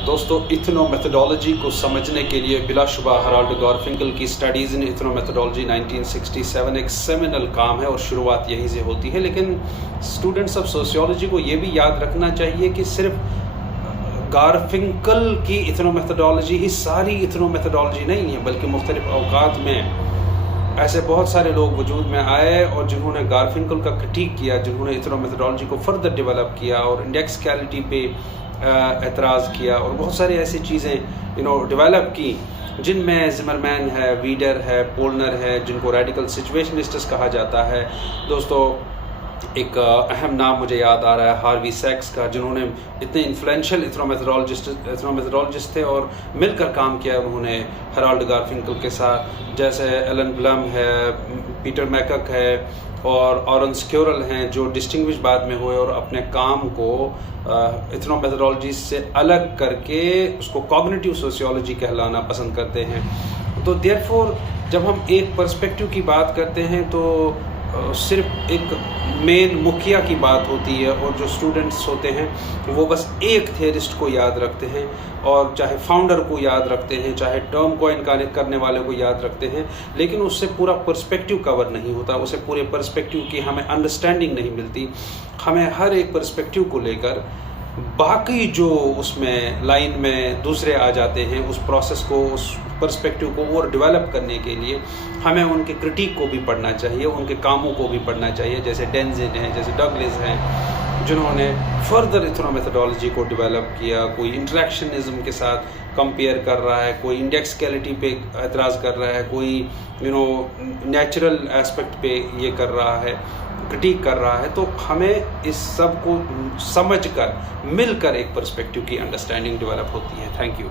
दोस्तों, ethno methodology को समझने के लिए बिलाशुबा हराल्ड गारफिंकल की स्टडीज़ इन इथनो मेथडोलॉजी 1967 एक सेमिनल काम है और शुरुआत यहीं से होती है। लेकिन स्टूडेंट्स ऑफ सोशियोलॉजी को ये भी याद रखना चाहिए कि सिर्फ गारफिंकल की इथनो मेथडोलॉजी ही सारी इथनो मेथडोलॉजी नहीं है, बल्कि मुख्तलिफ अवकात में ऐसे बहुत सारे लोग वजूद में आए और जिन्होंने गारफिंकल का क्रिटिक किया, जिन्होंने इथनो मेथडोलॉजी को फर्दर डेवलप किया और इंडेक्सकैलिटी पे एतराज़ किया और बहुत सारी ऐसी चीज़ें डेवलप की, जिनमें जिमरमैन है, वीडर है, पोलनर है, जिनको रेडिकल सिचुएशनिस्ट्स कहा जाता है। दोस्तों, एक अहम नाम मुझे याद आ रहा है हार्वी सैक्स का, जिन्होंने इतने इन्फ्लुएंशियल इथनो मेथडोलॉजिस्ट थे और मिलकर काम किया उन्होंने हराल्ड गारफिंकल के साथ, जैसे एलन ब्लम है, पीटर मैकक है और ऑरन स्क्योरल हैं, जो डिस्टिंग्विश बाद में हुए और अपने काम को इथनो मेथडोलॉजी से अलग करके उसको कॉग्निटिव सोशियोलॉजी कहलाना पसंद करते हैं। तो देयरफॉर जब हम एक पर्सपेक्टिव की बात करते हैं तो सिर्फ एक मेन मुखिया की बात होती है और जो स्टूडेंट्स होते हैं वो बस एक थेरिस्ट को याद रखते हैं और चाहे फाउंडर को याद रखते हैं, चाहे टर्म को इनकार करने वाले को याद रखते हैं, लेकिन उससे पूरा पर्सपेक्टिव कवर नहीं होता, उसे पूरे पर्सपेक्टिव की हमें अंडरस्टैंडिंग नहीं मिलती। हमें हर एक पर्सपेक्टिव को लेकर बाकी जो उसमें लाइन में दूसरे आ जाते हैं, उस प्रोसेस को, उस पर्सपेक्टिव को और डेवलप करने के लिए हमें उनके क्रिटिक को भी पढ़ना चाहिए, उनके कामों को भी पढ़ना चाहिए, जैसे डेंजिन है, जैसे डगलस हैं, जिन्होंने फर्दर इथनो मेथडोलॉजी को डेवलप किया। कोई इंटरेक्शनिज्म के साथ कंपेयर कर रहा है, कोई इंडेक्सकैलिटी पे एतराज़ कर रहा है, कोई नेचुरल एस्पेक्ट पे ये कर रहा है, क्रिटिक कर रहा है। तो हमें इस सब को समझकर मिलकर एक पर्सपेक्टिव की अंडरस्टैंडिंग डेवलप होती है। Thank you.